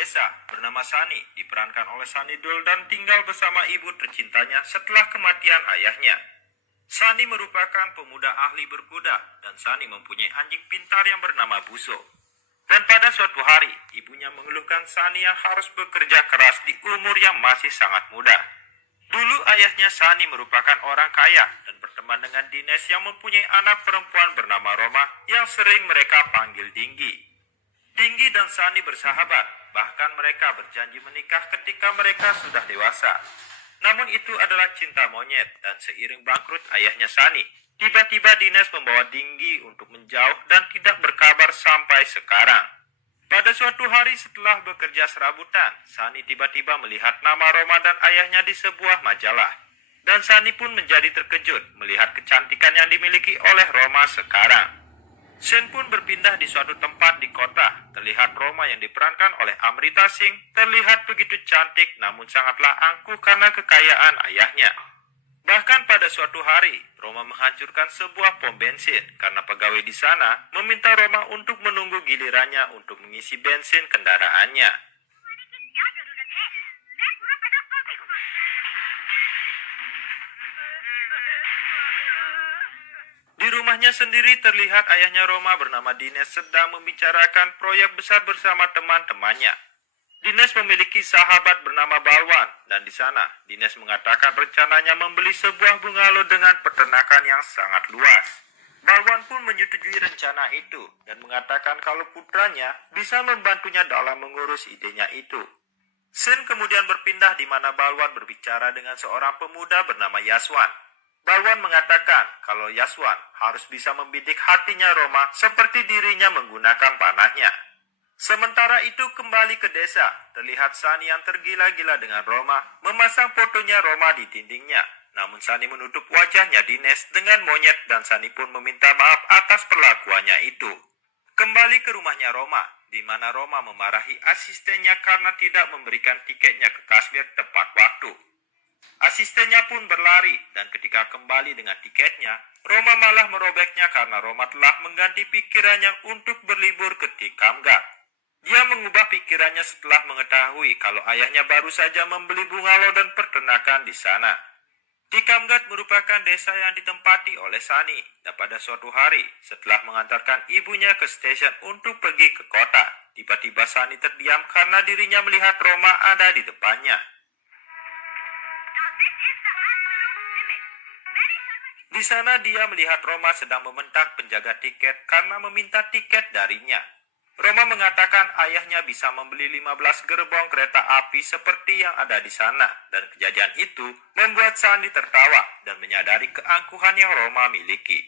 desa bernama Sani diperankan oleh Sani Dul dan tinggal bersama ibu tercintanya setelah kematian ayahnya. Sani merupakan pemuda ahli berkuda dan Sani mempunyai anjing pintar yang bernama Buso. Dan pada suatu hari, ibunya mengeluhkan Sani yang harus bekerja keras di umur yang masih sangat muda. Dulu ayahnya Sani merupakan orang kaya dan berteman dengan Dines yang mempunyai anak perempuan bernama Roma yang sering mereka panggil Dinggi. Dinggi dan Sani bersahabat, bahkan mereka berjanji menikah ketika mereka sudah dewasa. Namun itu adalah cinta monyet dan seiring bangkrut ayahnya Sani, tiba-tiba Dines membawa Dinggi untuk menjauh dan tidak berkabar sampai sekarang. Pada suatu hari setelah bekerja serabutan, Sani tiba-tiba melihat nama Roma dan ayahnya di sebuah majalah. Dan Sani pun menjadi terkejut melihat kecantikan yang dimiliki oleh Roma sekarang. Sen pun berpindah di suatu tempat di kota. Terlihat Roma yang diperankan oleh Amrita Singh terlihat begitu cantik namun sangatlah angkuh karena kekayaan ayahnya. Bahkan pada suatu hari, Roma menghancurkan sebuah pom bensin karena pegawai di sana meminta Roma untuk menunggu gilirannya untuk mengisi bensin kendaraannya. Di rumahnya sendiri terlihat ayahnya Roma bernama Dines sedang membicarakan proyek besar bersama teman-temannya. Dines memiliki sahabat bernama Balwan dan di sana Dines mengatakan rencananya membeli sebuah bungalow dengan peternakan yang sangat luas. Balwan pun menyetujui rencana itu dan mengatakan kalau putranya bisa membantunya dalam mengurus idenya itu. Sen kemudian berpindah di mana Balwan berbicara dengan seorang pemuda bernama Yaswan. Balwan mengatakan kalau Yaswan harus bisa membidik hatinya Roma seperti dirinya menggunakan panahnya. Sementara itu kembali ke desa, terlihat Sani yang tergila-gila dengan Roma, memasang fotonya Roma di dindingnya. Namun Sani menutup wajahnya Dines dengan monyet dan Sani pun meminta maaf atas perlakuannya itu. Kembali ke rumahnya Roma, di mana Roma memarahi asistennya karena tidak memberikan tiketnya ke Kashmir tepat waktu. Asistennya pun berlari dan ketika kembali dengan tiketnya, Roma malah merobeknya karena Roma telah mengganti pikirannya untuk berlibur ke Tikamgat. Dia mengubah pikirannya setelah mengetahui kalau ayahnya baru saja membeli bungalow dan peternakan di sana. Tikamgat merupakan desa yang ditempati oleh Sani dan pada suatu hari setelah mengantarkan ibunya ke stasiun untuk pergi ke kota, tiba-tiba Sani terdiam karena dirinya melihat Roma ada di depannya. Di sana dia melihat Roma sedang membentak penjaga tiket karena meminta tiket darinya. Roma mengatakan ayahnya bisa membeli 15 gerbong kereta api seperti yang ada di sana dan kejadian itu membuat Sani tertawa dan menyadari keangkuhan yang Roma miliki.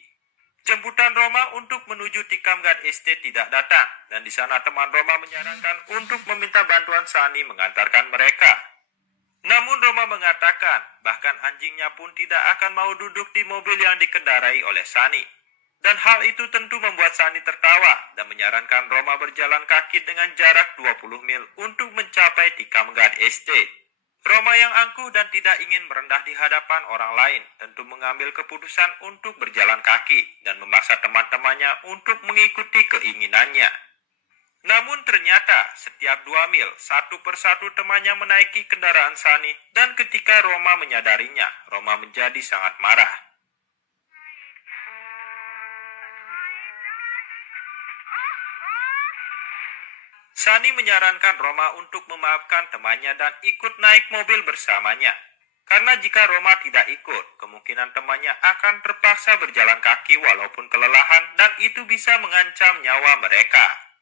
Jemputan Roma untuk menuju Tikamgat Estate tidak datang dan di sana teman Roma menyarankan untuk meminta bantuan Sani mengantarkan mereka. Namun Roma mengatakan bahkan anjingnya pun tidak akan mau duduk di mobil yang dikendarai oleh Sani. Dan hal itu tentu membuat Sani tertawa dan menyarankan Roma berjalan kaki dengan jarak 20 mil untuk mencapai Tikamgat Estate. Roma yang angkuh dan tidak ingin merendah di hadapan orang lain tentu mengambil keputusan untuk berjalan kaki dan memaksa teman-temannya untuk mengikuti keinginannya. Namun ternyata setiap 2 mil satu persatu temannya menaiki kendaraan Sani dan ketika Roma menyadarinya, Roma menjadi sangat marah. Sani menyarankan Roma untuk memaafkan temannya dan ikut naik mobil bersamanya. Karena jika Roma tidak ikut, kemungkinan temannya akan terpaksa berjalan kaki walaupun kelelahan dan itu bisa mengancam nyawa mereka.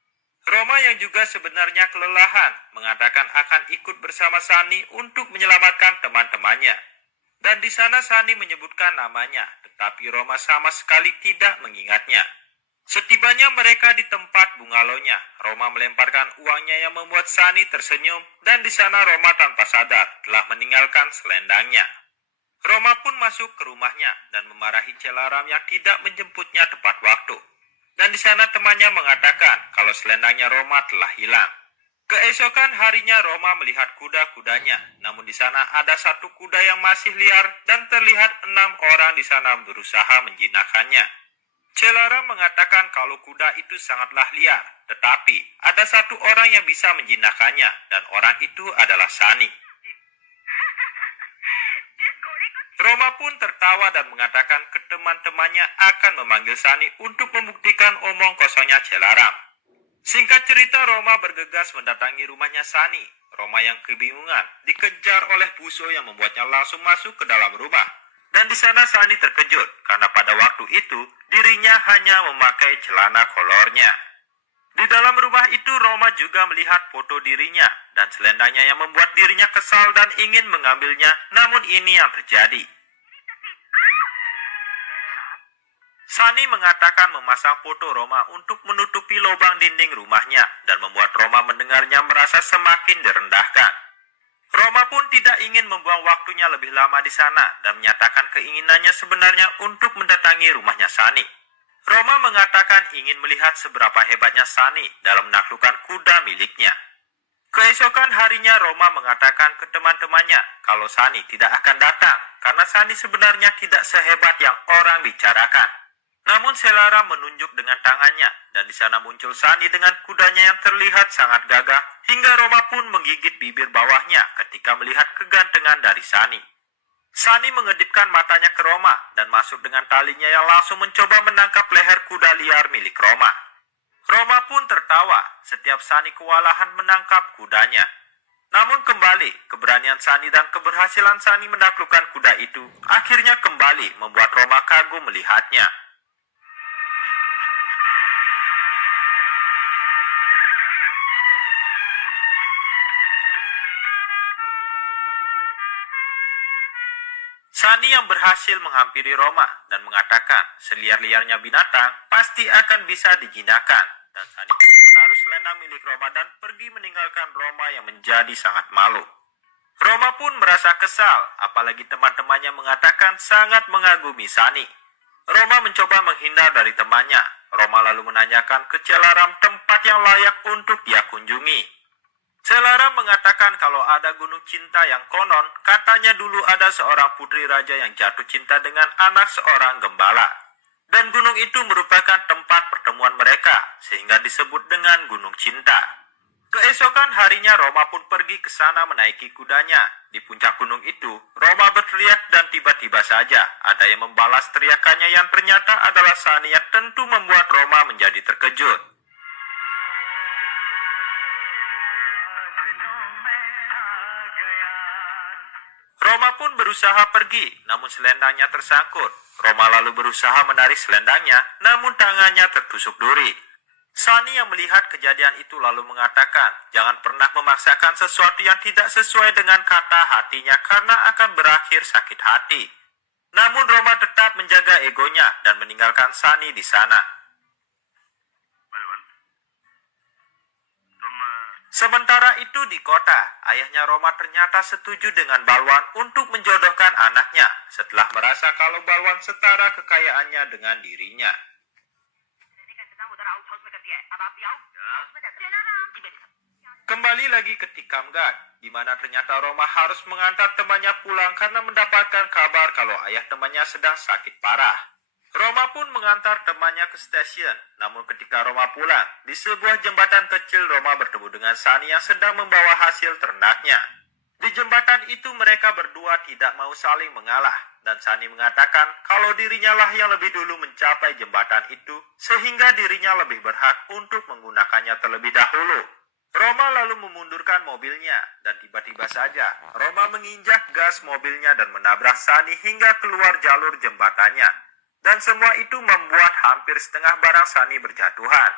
Roma yang juga sebenarnya kelelahan mengatakan akan ikut bersama Sani untuk menyelamatkan teman-temannya. Dan di sana Sani menyebutkan namanya, tetapi Roma sama sekali tidak mengingatnya. Setibanya mereka di tempat bungalownya, Roma melemparkan uangnya yang membuat Sani tersenyum dan di sana Roma tanpa sadar telah meninggalkan selendangnya. Roma pun masuk ke rumahnya dan memarahi Celaram yang tidak menjemputnya tepat waktu. Dan di sana temannya mengatakan kalau selendangnya Roma telah hilang. Keesokan harinya Roma melihat kuda-kudanya, namun di sana ada satu kuda yang masih liar dan terlihat 6 orang di sana berusaha menjinakkannya. Celaram mengatakan kalau kuda itu sangatlah liar, tetapi ada satu orang yang bisa menjinakkannya, dan orang itu adalah Sani. Roma pun tertawa dan mengatakan ke teman-temannya akan memanggil Sani untuk membuktikan omong kosongnya Celaram. Singkat cerita, Roma bergegas mendatangi rumahnya Sani. Roma yang kebingungan dikejar oleh Buso yang membuatnya langsung masuk ke dalam rumah. Dan di sana Sani terkejut karena pada waktu itu dirinya hanya memakai celana kolornya. Di dalam rumah itu Roma juga melihat foto dirinya dan selendangnya yang membuat dirinya kesal dan ingin mengambilnya, namun ini yang terjadi. Sani mengatakan memasang foto Roma untuk menutupi lubang dinding rumahnya dan membuat Roma mendengarnya merasa semakin direndahkan. Roma pun tidak ingin membuang waktunya lebih lama di sana dan menyatakan keinginannya sebenarnya untuk mendatangi rumahnya Sani. Roma mengatakan ingin melihat seberapa hebatnya Sani dalam menaklukkan kuda miliknya. Keesokan harinya Roma mengatakan ke teman-temannya kalau Sani tidak akan datang karena Sani sebenarnya tidak sehebat yang orang bicarakan. Namun Celaram menunjuk dengan tangannya dan di sana muncul Sani dengan kudanya yang terlihat sangat gagah hingga Roma pun menggigit bibir bawahnya ketika melihat kegantengan dari Sani. Sani mengedipkan matanya ke Roma dan masuk dengan talinya yang langsung mencoba menangkap leher kuda liar milik Roma. Roma pun tertawa setiap Sani kewalahan menangkap kudanya. Namun kembali, keberanian Sani dan keberhasilan Sani menaklukkan kuda itu akhirnya kembali membuat Roma kagum melihatnya. Sani yang berhasil menghampiri Roma dan mengatakan seliar-liarnya binatang pasti akan bisa dijinakkan. Dan Sani menaruh selendang milik Roma dan pergi meninggalkan Roma yang menjadi sangat malu. Roma pun merasa kesal, apalagi teman-temannya mengatakan sangat mengagumi Sani. Roma mencoba menghindar dari temannya. Roma lalu menanyakan ke Celaram tempat yang layak untuk dia kunjungi. Celaram mengatakan kalau ada gunung cinta yang konon, katanya dulu ada seorang putri raja yang jatuh cinta dengan anak seorang gembala. Dan gunung itu merupakan tempat pertemuan mereka, sehingga disebut dengan Gunung Cinta. Keesokan harinya Roma pun pergi ke sana menaiki kudanya. Di puncak gunung itu, Roma berteriak dan tiba-tiba saja ada yang membalas teriakannya yang ternyata adalah Sani yang tentu membuat Roma menjadi terkejut. Roma pun berusaha pergi, namun selendangnya tersangkut. Roma lalu berusaha menarik selendangnya, namun tangannya tertusuk duri. Sani yang melihat kejadian itu lalu mengatakan, jangan pernah memaksakan sesuatu yang tidak sesuai dengan kata hatinya karena akan berakhir sakit hati. Namun Roma tetap menjaga egonya dan meninggalkan Sani di sana. Sementara itu di kota, ayahnya Roma ternyata setuju dengan Balwan untuk menjodohkan anaknya setelah merasa kalau Balwan setara kekayaannya dengan dirinya. Kembali lagi ke Tikamgad, di mana ternyata Roma harus mengantar temannya pulang karena mendapatkan kabar kalau ayah temannya sedang sakit parah. Roma pun mengantar temannya ke stasiun, namun ketika Roma pulang, di sebuah jembatan kecil Roma bertemu dengan Sani yang sedang membawa hasil ternaknya. Di jembatan itu mereka berdua tidak mau saling mengalah, dan Sani mengatakan kalau dirinya lah yang lebih dulu mencapai jembatan itu, sehingga dirinya lebih berhak untuk menggunakannya terlebih dahulu. Roma lalu memundurkan mobilnya, dan tiba-tiba saja Roma menginjak gas mobilnya dan menabrak Sani hingga keluar jalur jembatannya. Dan semua itu membuat hampir setengah barang Sani berjatuhan.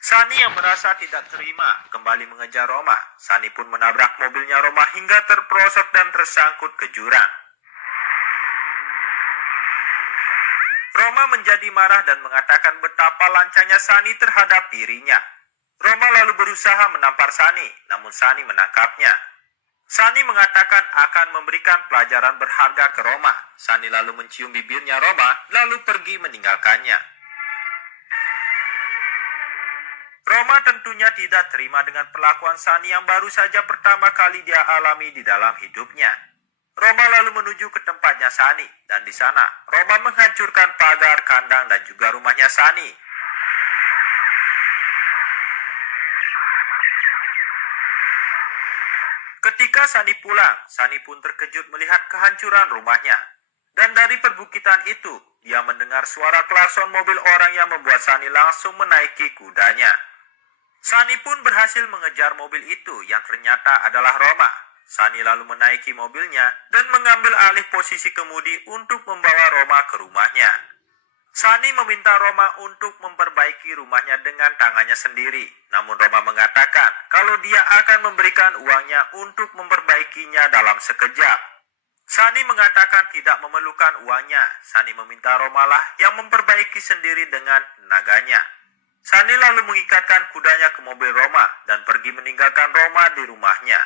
Sani yang merasa tidak terima kembali mengejar Roma. Sani pun menabrak mobilnya Roma hingga terperosok dan tersangkut ke jurang. Roma menjadi marah dan mengatakan betapa lancangnya Sani terhadap dirinya. Roma lalu berusaha menampar Sani, namun Sani menangkapnya. Sani mengatakan akan memberikan pelajaran berharga ke Roma. Sani lalu mencium bibirnya Roma, lalu pergi meninggalkannya. Roma tentunya tidak terima dengan perlakuan Sani yang baru saja pertama kali dia alami di dalam hidupnya. Roma lalu menuju ke tempatnya Sani, dan di sana Roma menghancurkan pagar, kandang, dan juga rumahnya Sani. Ketika Sani pulang, Sani pun terkejut melihat kehancuran rumahnya. Dan dari perbukitan itu, dia mendengar suara klakson mobil orang yang membuat Sani langsung menaiki kudanya. Sani pun berhasil mengejar mobil itu yang ternyata adalah Roma. Sani lalu menaiki mobilnya dan mengambil alih posisi kemudi untuk membawa Roma ke rumahnya. Sani meminta Roma untuk memperbaiki rumahnya dengan tangannya sendiri. Namun Roma mengatakan kalau dia akan memberikan uangnya untuk memperbaikinya dalam sekejap. Sani mengatakan tidak memerlukan uangnya. Sani meminta Roma lah yang memperbaiki sendiri dengan tenaganya. Sani lalu mengikatkan kudanya ke mobil Roma dan pergi meninggalkan Roma di rumahnya.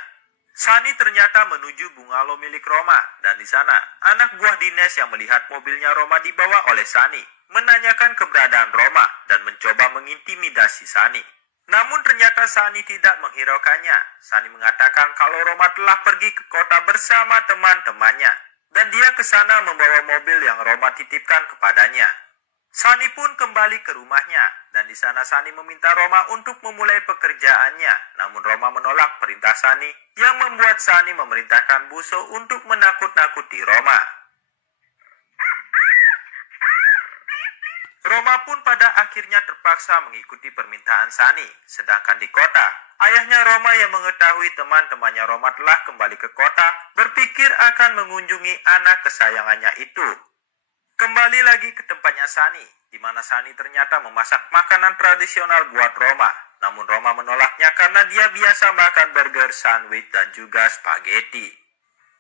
Sani ternyata menuju bungalow milik Roma, dan di sana anak buah Dines yang melihat mobilnya Roma dibawa oleh Sani menanyakan keberadaan Roma dan mencoba mengintimidasi Sani. Namun ternyata Sani tidak menghiraukannya. Sani mengatakan kalau Roma telah pergi ke kota bersama teman-temannya dan dia ke sana membawa mobil yang Roma titipkan kepadanya. Sani pun kembali ke rumahnya, dan di sana Sani meminta Roma untuk memulai pekerjaannya. Namun Roma menolak perintah Sani yang membuat Sani memerintahkan Buso untuk menakut-nakuti Roma. Roma pun pada akhirnya terpaksa mengikuti permintaan Sani. Sedangkan di kota, ayahnya Roma yang mengetahui teman-temannya Roma telah kembali ke kota, berpikir akan mengunjungi anak kesayangannya itu. Kembali lagi ke tempatnya Sani, di mana Sani ternyata memasak makanan tradisional buat Roma. Namun Roma menolaknya karena dia biasa makan burger, sandwich, dan juga spaghetti.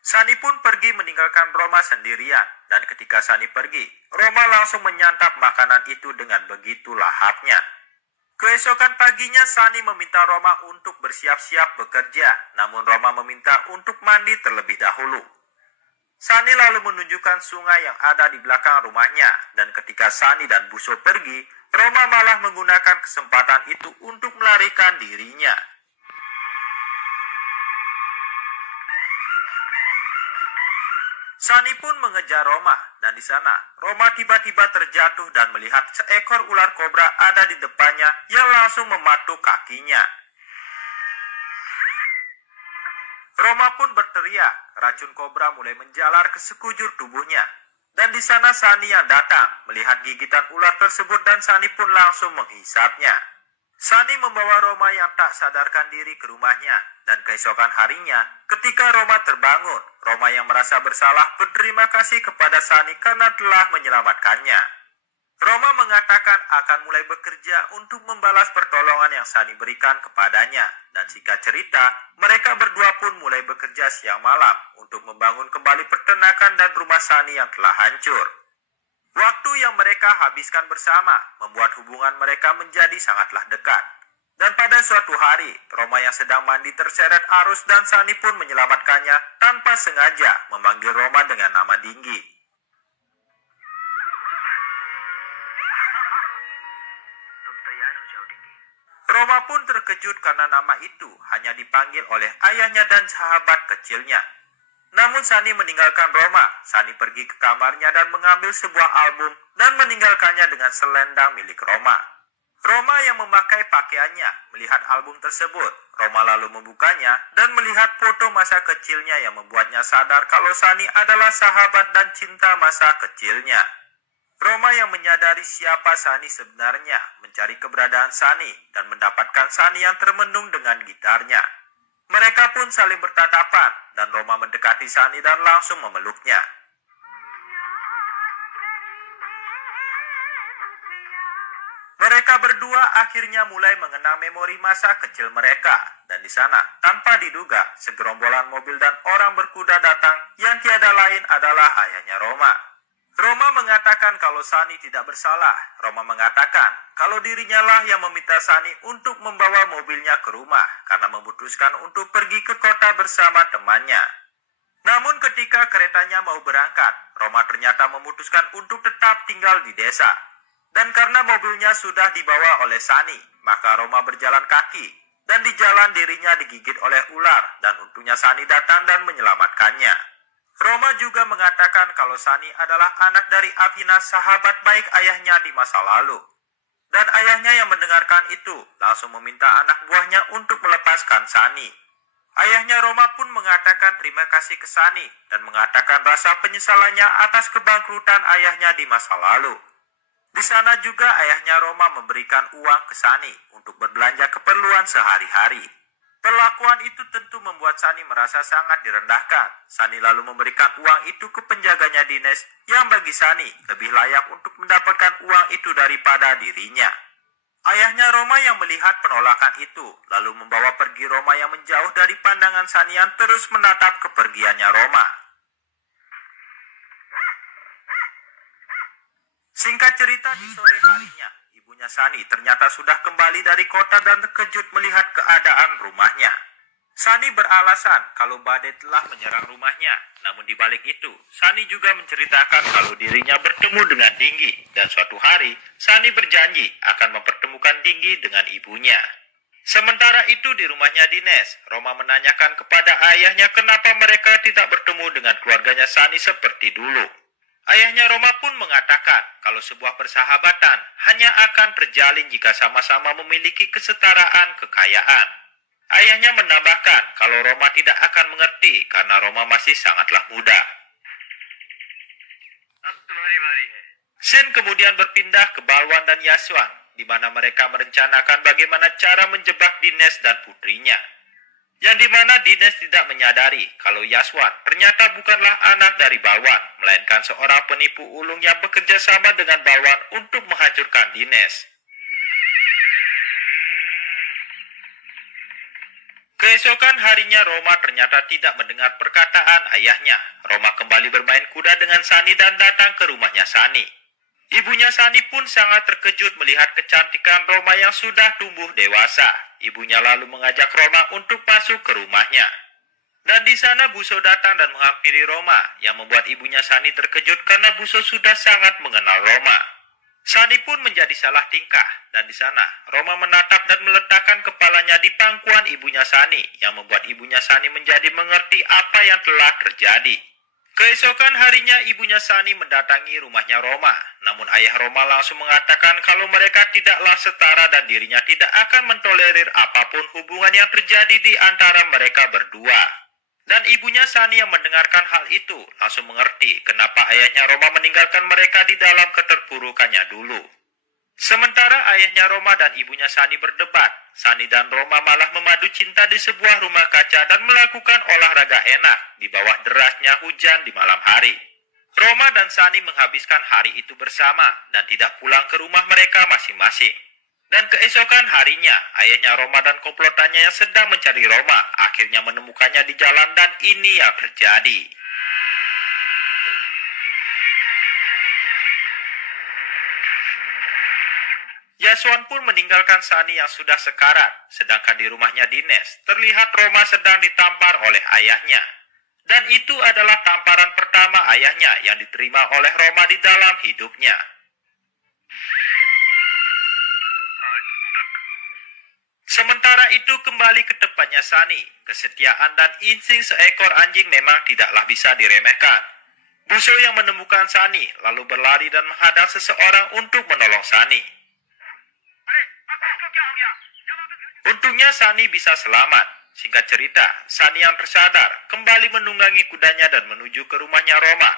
Sani pun pergi meninggalkan Roma sendirian, dan ketika Sani pergi, Roma langsung menyantap makanan itu dengan begitu lahapnya. Keesokan paginya Sani meminta Roma untuk bersiap-siap bekerja, namun Roma meminta untuk mandi terlebih dahulu. Sani lalu menunjukkan sungai yang ada di belakang rumahnya, dan ketika Sani dan Buso pergi, Roma malah menggunakan kesempatan itu untuk melarikan dirinya. Sani pun mengejar Roma, dan di sana Roma tiba-tiba terjatuh dan melihat seekor ular kobra ada di depannya yang langsung mematuk kakinya. Roma pun berteriak, racun kobra mulai menjalar ke sekujur tubuhnya. Dan di sana Sani yang datang, melihat gigitan ular tersebut dan Sani pun langsung menghisapnya. Sani membawa Roma yang tak sadarkan diri ke rumahnya, dan keesokan harinya, ketika Roma terbangun, Roma yang merasa bersalah berterima kasih kepada Sani karena telah menyelamatkannya. Roma mengatakan akan mulai bekerja untuk membalas pertolongan yang Sani berikan kepadanya. Dan singkat cerita, mereka berdua pun mulai bekerja siang malam untuk membangun kembali peternakan dan rumah Sani yang telah hancur. Waktu yang mereka habiskan bersama membuat hubungan mereka menjadi sangatlah dekat. Dan pada suatu hari, Roma yang sedang mandi terseret arus dan Sani pun menyelamatkannya tanpa sengaja memanggil Roma dengan nama Dinggi. Roma pun terkejut karena nama itu hanya dipanggil oleh ayahnya dan sahabat kecilnya. Namun Sani meninggalkan Roma. Sani pergi ke kamarnya dan mengambil sebuah album dan meninggalkannya dengan selendang milik Roma. Roma yang memakai pakaiannya melihat album tersebut. Roma lalu membukanya dan melihat foto masa kecilnya yang membuatnya sadar kalau Sani adalah sahabat dan cinta masa kecilnya. Roma yang menyadari siapa Sani sebenarnya mencari keberadaan Sani dan mendapatkan Sani yang termenung dengan gitarnya. Mereka pun saling bertatapan dan Roma mendekati Sani dan langsung memeluknya. Mereka berdua akhirnya mulai mengenang memori masa kecil mereka, dan di sana tanpa diduga segerombolan mobil dan orang berkuda datang yang tiada lain adalah ayahnya Roma. Roma mengatakan kalau Sani tidak bersalah. Roma mengatakan kalau dirinya lah yang meminta Sani untuk membawa mobilnya ke rumah karena memutuskan untuk pergi ke kota bersama temannya. Namun ketika keretanya mau berangkat, Roma ternyata memutuskan untuk tetap tinggal di desa. Dan karena mobilnya sudah dibawa oleh Sani, maka Roma berjalan kaki. Dan di jalan dirinya digigit oleh ular dan untungnya Sani datang dan menyelamatkannya. Roma juga mengatakan kalau Sani adalah anak dari Abhina, sahabat baik ayahnya di masa lalu. Dan ayahnya yang mendengarkan itu langsung meminta anak buahnya untuk melepaskan Sani. Ayahnya Roma pun mengatakan terima kasih ke Sani dan mengatakan rasa penyesalannya atas kebangkrutan ayahnya di masa lalu. Di sana juga ayahnya Roma memberikan uang ke Sani untuk berbelanja keperluan sehari-hari. Perlakuan itu tentu membuat Sani merasa sangat direndahkan. Sani lalu memberikan uang itu ke penjaganya Dines yang bagi Sani lebih layak untuk mendapatkan uang itu daripada dirinya. Ayahnya Roma yang melihat penolakan itu lalu membawa pergi Roma yang menjauh dari pandangan Sani yang terus menatap kepergiannya Roma. Singkat cerita, di sore harinya, ibunya Sani ternyata sudah kembali dari kota dan terkejut melihat keadaan rumahnya. Sani beralasan kalau badai telah menyerang rumahnya. Namun di balik itu, Sani juga menceritakan kalau dirinya bertemu dengan Dinggi. Dan suatu hari, Sani berjanji akan mempertemukan Dinggi dengan ibunya. Sementara itu di rumahnya Dines, Roma menanyakan kepada ayahnya kenapa mereka tidak bertemu dengan keluarganya Sani seperti dulu. Ayahnya Roma pun mengatakan kalau sebuah persahabatan hanya akan terjalin jika sama-sama memiliki kesetaraan kekayaan. Ayahnya menambahkan kalau Roma tidak akan mengerti karena Roma masih sangatlah muda. Scene kemudian berpindah ke Balwan dan Yaswan, di mana mereka merencanakan bagaimana cara menjebak Dines dan putrinya. Yang dimana Dines tidak menyadari kalau Yaswan ternyata bukanlah anak dari Balwan, melainkan seorang penipu ulung yang bekerja sama dengan Balwan untuk menghancurkan Dines. Keesokan harinya Roma ternyata tidak mendengar perkataan ayahnya. Roma kembali bermain kuda dengan Sani dan datang ke rumahnya Sani. Ibunya Sani pun sangat terkejut melihat kecantikan Roma yang sudah tumbuh dewasa. Ibunya lalu mengajak Roma untuk masuk ke rumahnya. Dan di sana Buso datang dan menghampiri Roma, yang membuat ibunya Sani terkejut karena Buso sudah sangat mengenal Roma. Sani pun menjadi salah tingkah, dan di sana Roma menatap dan meletakkan kepalanya di pangkuan ibunya Sani, yang membuat ibunya Sani menjadi mengerti apa yang telah terjadi. Keesokan harinya ibunya Sani mendatangi rumahnya Roma, namun ayah Roma langsung mengatakan kalau mereka tidaklah setara dan dirinya tidak akan mentolerir apapun hubungan yang terjadi di antara mereka berdua. Dan ibunya Sani yang mendengarkan hal itu langsung mengerti kenapa ayahnya Roma meninggalkan mereka di dalam keterpurukannya dulu. Sementara ayahnya Roma dan ibunya Sani berdebat, Sani dan Roma malah memadu cinta di sebuah rumah kaca dan melakukan olahraga enak di bawah derasnya hujan di malam hari. Roma dan Sani menghabiskan hari itu bersama dan tidak pulang ke rumah mereka masing-masing. Dan keesokan harinya, ayahnya Roma dan komplotannya yang sedang mencari Roma akhirnya menemukannya di jalan dan ini yang terjadi. Yaswan pun meninggalkan Sani yang sudah sekarat, sedangkan di rumahnya Dines terlihat Roma sedang ditampar oleh ayahnya. Dan itu adalah tamparan pertama ayahnya yang diterima oleh Roma di dalam hidupnya. Sementara itu kembali ke tempatnya Sani, kesetiaan dan insting seekor anjing memang tidaklah bisa diremehkan. Buso yang menemukan Sani lalu berlari dan menghadang seseorang untuk menolong Sani. Untungnya Sani bisa selamat. Singkat cerita, Sani yang tersadar kembali menunggangi kudanya dan menuju ke rumahnya Roma.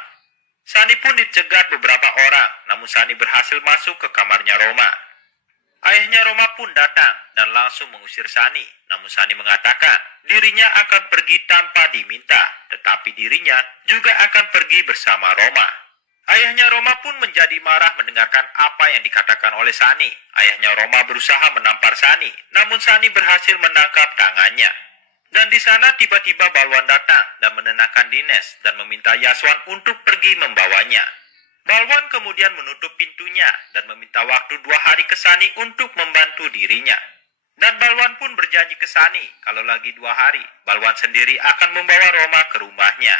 Sani pun dicegat beberapa orang, namun Sani berhasil masuk ke kamarnya Roma. Ayahnya Roma pun datang dan langsung mengusir Sani, namun Sani mengatakan dirinya akan pergi tanpa diminta, tetapi dirinya juga akan pergi bersama Roma. Ayahnya Roma pun menjadi marah mendengarkan apa yang dikatakan oleh Sani. Ayahnya Roma berusaha menampar Sani, namun Sani berhasil menangkap tangannya. Dan di sana tiba-tiba Balwan datang dan menenangkan Dines dan meminta Yaswan untuk pergi membawanya. Balwan kemudian menutup pintunya dan meminta waktu 2 hari ke Sani untuk membantu dirinya. Dan Balwan pun berjanji ke Sani kalau lagi 2 hari, Balwan sendiri akan membawa Roma ke rumahnya.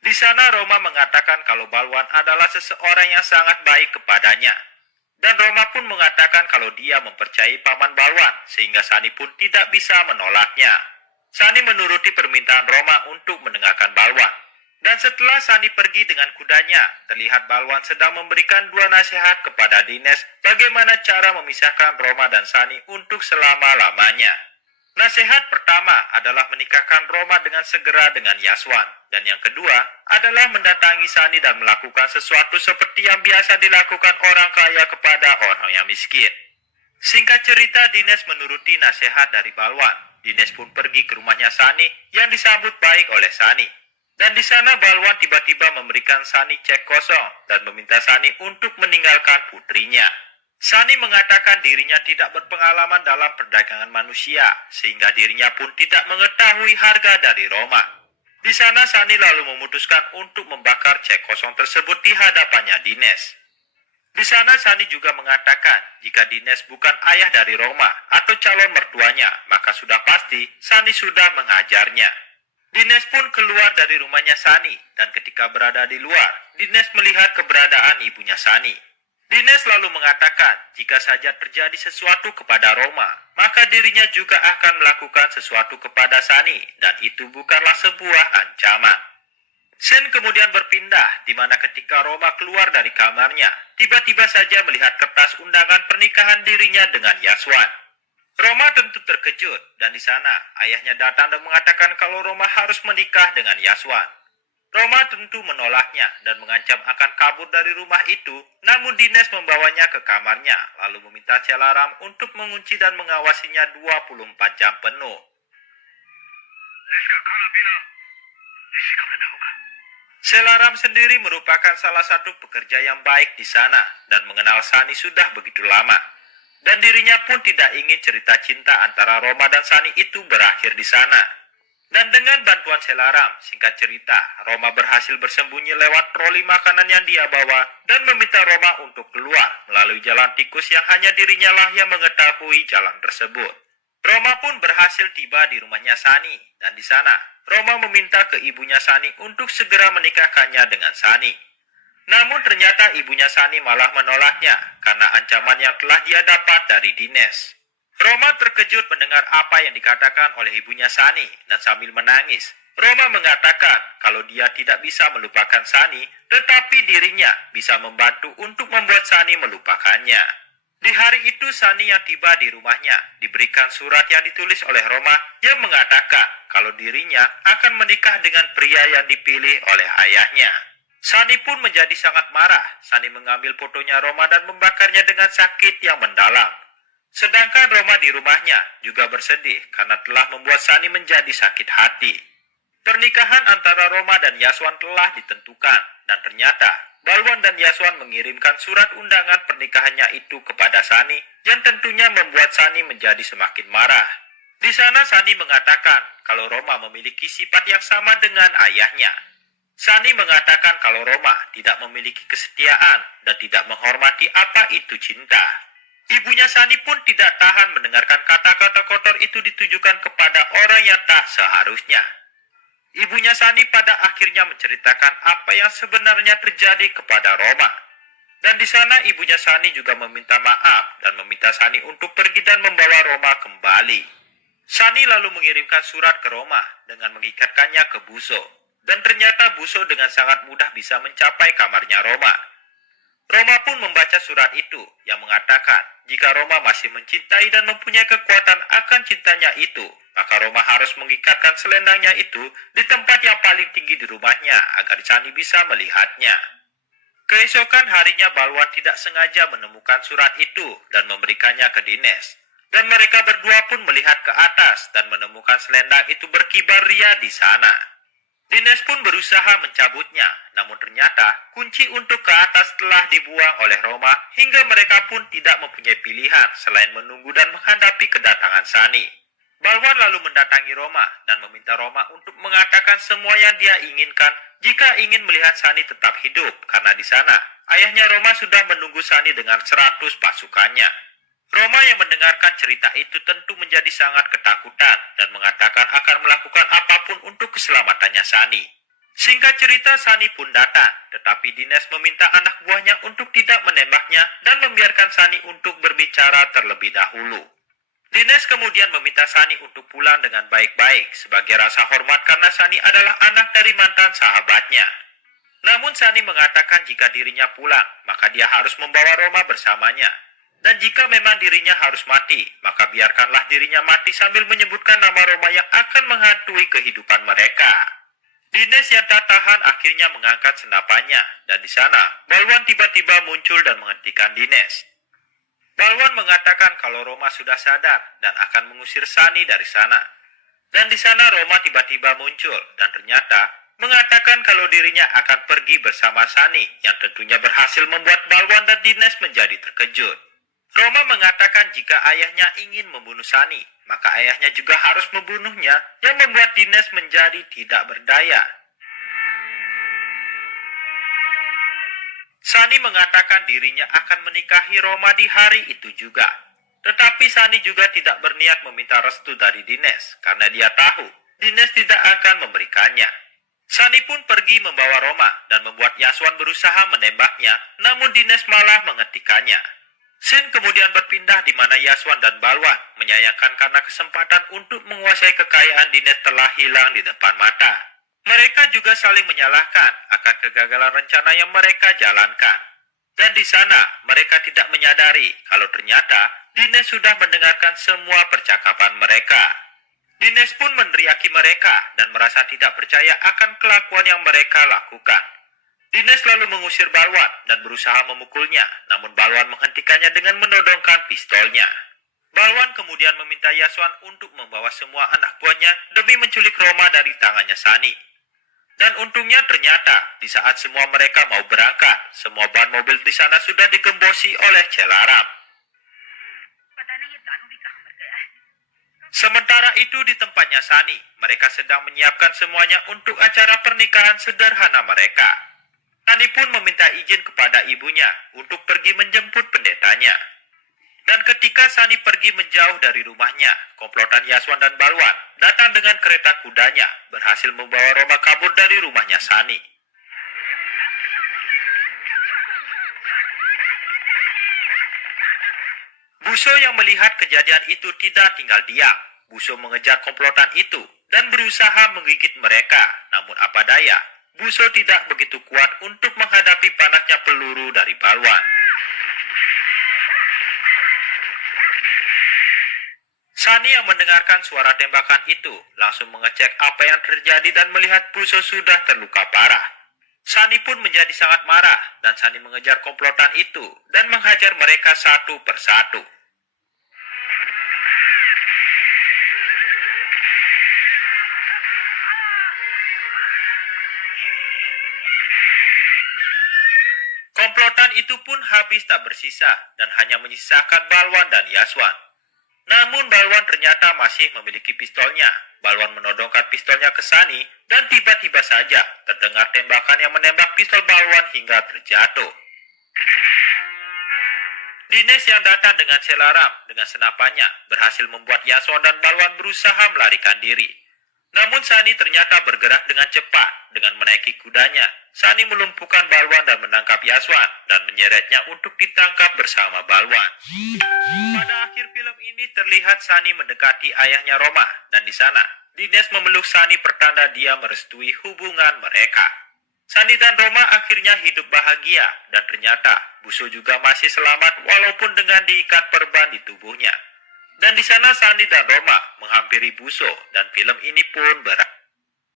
Di sana Roma mengatakan kalau Balwan adalah seseorang yang sangat baik kepadanya. Dan Roma pun mengatakan kalau dia mempercayai paman Balwan, sehingga Sani pun tidak bisa menolaknya. Sani menuruti permintaan Roma untuk mendengarkan Balwan. Dan setelah Sani pergi dengan kudanya, terlihat Balwan sedang memberikan dua nasihat kepada Dines bagaimana cara memisahkan Roma dan Sani untuk selama-lamanya. Nasihat pertama adalah menikahkan Roma dengan segera dengan Yaswan, dan yang kedua adalah mendatangi Sani dan melakukan sesuatu seperti yang biasa dilakukan orang kaya kepada orang yang miskin. Singkat cerita, Dines menuruti nasihat dari Balwan. Dines pun pergi ke rumahnya Sani yang disambut baik oleh Sani. Dan di sana Balwan tiba-tiba memberikan Sani cek kosong dan meminta Sani untuk meninggalkan putrinya. Sani mengatakan dirinya tidak berpengalaman dalam perdagangan manusia, sehingga dirinya pun tidak mengetahui harga dari Roma. Di sana Sani lalu memutuskan untuk membakar cek kosong tersebut di hadapannya Dines. Di sana Sani juga mengatakan jika Dines bukan ayah dari Roma atau calon mertuanya, maka sudah pasti Sani sudah mengajarnya. Dines pun keluar dari rumahnya Sani, dan ketika berada di luar, Dines melihat keberadaan ibunya Sani. Dines lalu mengatakan jika saja terjadi sesuatu kepada Roma, maka dirinya juga akan melakukan sesuatu kepada Sani, dan itu bukanlah sebuah ancaman. Sen kemudian berpindah, di mana ketika Roma keluar dari kamarnya, tiba-tiba saja melihat kertas undangan pernikahan dirinya dengan Yaswan. Roma tentu terkejut, dan di sana ayahnya datang dan mengatakan kalau Roma harus menikah dengan Yaswan. Roma tentu menolaknya dan mengancam akan kabur dari rumah itu, namun Dines membawanya ke kamarnya, lalu meminta Selaram untuk mengunci dan mengawasinya 24 jam penuh. Selaram sendiri merupakan salah satu pekerja yang baik di sana dan mengenal Sani sudah begitu lama. Dan dirinya pun tidak ingin cerita cinta antara Roma dan Sani itu berakhir di sana. Dan dengan bantuan Selaram, singkat cerita, Roma berhasil bersembunyi lewat troli makanan yang dia bawa dan meminta Roma untuk keluar melalui jalan tikus yang hanya dirinya lah yang mengetahui jalan tersebut. Roma pun berhasil tiba di rumahnya Sani, dan di sana Roma meminta ke ibunya Sani untuk segera menikahkannya dengan Sani. Namun ternyata ibunya Sani malah menolaknya karena ancaman yang telah dia dapat dari Dines. Roma terkejut mendengar apa yang dikatakan oleh ibunya Sani dan sambil menangis, Roma mengatakan kalau dia tidak bisa melupakan Sani, tetapi dirinya bisa membantu untuk membuat Sani melupakannya. Di hari itu Sani yang tiba di rumahnya diberikan surat yang ditulis oleh Roma yang mengatakan kalau dirinya akan menikah dengan pria yang dipilih oleh ayahnya. Sani pun menjadi sangat marah. Sani mengambil fotonya Roma dan membakarnya dengan sakit yang mendalam. Sedangkan Roma di rumahnya juga bersedih karena telah membuat Sani menjadi sakit hati. Pernikahan antara Roma dan Yaswan telah ditentukan, dan ternyata Balwan dan Yaswan mengirimkan surat undangan pernikahannya itu kepada Sani, yang tentunya membuat Sani menjadi semakin marah. Di sana Sani mengatakan kalau Roma memiliki sifat yang sama dengan ayahnya. Sani mengatakan kalau Roma tidak memiliki kesetiaan dan tidak menghormati apa itu cinta. Ibunya Sani pun tidak tahan mendengarkan kata-kata kotor itu ditujukan kepada orang yang tak seharusnya. Ibunya Sani pada akhirnya menceritakan apa yang sebenarnya terjadi kepada Roma. Dan di sana ibunya Sani juga meminta maaf dan meminta Sani untuk pergi dan membawa Roma kembali. Sani lalu mengirimkan surat ke Roma dengan mengikatkannya ke Buso. Dan ternyata Buso dengan sangat mudah bisa mencapai kamarnya Roma. Roma pun membaca surat itu yang mengatakan jika Roma masih mencintai dan mempunyai kekuatan akan cintanya itu, maka Roma harus mengikatkan selendangnya itu di tempat yang paling tinggi di rumahnya agar Sani bisa melihatnya. Keesokan harinya Balwan tidak sengaja menemukan surat itu dan memberikannya ke Dines. Dan mereka berdua pun melihat ke atas dan menemukan selendang itu berkibar ria di sana. Dines pun berusaha mencabutnya, namun ternyata kunci untuk ke atas telah dibuang oleh Roma hingga mereka pun tidak mempunyai pilihan selain menunggu dan menghadapi kedatangan Sani. Balwan lalu mendatangi Roma dan meminta Roma untuk mengatakan semua yang dia inginkan jika ingin melihat Sani tetap hidup, karena di sana ayahnya Roma sudah menunggu Sani dengan 100 pasukannya. Roma yang mendengarkan cerita itu tentu menjadi sangat ketakutan dan mengatakan akan melakukan apapun untuk keselamatannya Sani. Singkat cerita, Sani pun datang, tetapi Dines meminta anak buahnya untuk tidak menembaknya dan membiarkan Sani untuk berbicara terlebih dahulu. Dines kemudian meminta Sani untuk pulang dengan baik-baik sebagai rasa hormat karena Sani adalah anak dari mantan sahabatnya. Namun Sani mengatakan jika dirinya pulang, maka dia harus membawa Roma bersamanya. Dan jika memang dirinya harus mati, maka biarkanlah dirinya mati sambil menyebutkan nama Roma yang akan menghantui kehidupan mereka. Dines yang tak tahan akhirnya mengangkat senapannya, dan di sana Balwan tiba-tiba muncul dan menghentikan Dines. Balwan mengatakan kalau Roma sudah sadar dan akan mengusir Sani dari sana. Dan di sana Roma tiba-tiba muncul dan ternyata mengatakan kalau dirinya akan pergi bersama Sani yang tentunya berhasil membuat Balwan dan Dines menjadi terkejut. Roma mengatakan jika ayahnya ingin membunuh Sani, maka ayahnya juga harus membunuhnya yang membuat Dines menjadi tidak berdaya. Sani mengatakan dirinya akan menikahi Roma di hari itu juga. Tetapi Sani juga tidak berniat meminta restu dari Dines karena dia tahu Dines tidak akan memberikannya. Sani pun pergi membawa Roma dan membuat Yaswan berusaha menembaknya, namun Dines malah menghentikannya. Scene kemudian berpindah di mana Yaswan dan Balwan menyayangkan karena kesempatan untuk menguasai kekayaan Dines telah hilang di depan mata. Mereka juga saling menyalahkan akan kegagalan rencana yang mereka jalankan. Dan di sana mereka tidak menyadari kalau ternyata Dines sudah mendengarkan semua percakapan mereka. Dines pun meneriaki mereka dan merasa tidak percaya akan kelakuan yang mereka lakukan. Dines lalu mengusir Balwan dan berusaha memukulnya, namun Balwan menghentikannya dengan menodongkan pistolnya. Balwan kemudian meminta Yaswan untuk membawa semua anak buahnya demi menculik Roma dari tangannya Sani. Dan untungnya ternyata di saat semua mereka mau berangkat, semua ban mobil di sana sudah digembosi oleh Celaram. Sementara itu di tempatnya Sani, mereka sedang menyiapkan semuanya untuk acara pernikahan sederhana mereka. Sani pun meminta izin kepada ibunya untuk pergi menjemput pendetanya. Dan ketika Sani pergi menjauh dari rumahnya, komplotan Yaswan dan Balwan datang dengan kereta kudanya, berhasil membawa Roma kabur dari rumahnya Sani. Buso yang melihat kejadian itu tidak tinggal diam. Buso mengejar komplotan itu dan berusaha menggigit mereka. Namun apa daya, Buso tidak begitu kuat untuk menghadapi panasnya peluru dari Balwan. Sani yang mendengarkan suara tembakan itu langsung mengecek apa yang terjadi dan melihat Buso sudah terluka parah. Sani pun menjadi sangat marah dan Sani mengejar komplotan itu dan menghajar mereka satu persatu. Komplotan itu pun habis tak bersisa dan hanya menyisakan Balwan dan Yaswan. Namun Balwan ternyata masih memiliki pistolnya. Balwan menodongkan pistolnya ke Sani dan tiba-tiba saja terdengar tembakan yang menembak pistol Balwan hingga terjatuh. Dines yang datang dengan Celaram dengan senapannya berhasil membuat Yaswan dan Balwan berusaha melarikan diri. Namun Sani ternyata bergerak dengan cepat. Dengan menaiki kudanya, Sani melumpuhkan Balwan dan menangkap Yaswan dan menyeretnya untuk ditangkap bersama Balwan. Pada akhir film ini terlihat Sani mendekati ayahnya Roma dan di sana Dines memeluk Sani pertanda dia merestui hubungan mereka. Sani dan Roma akhirnya hidup bahagia dan ternyata Buso juga masih selamat walaupun dengan diikat perban di tubuhnya. Dan di sana Sani dan Roma menghampiri Buso dan film ini pun berakhir.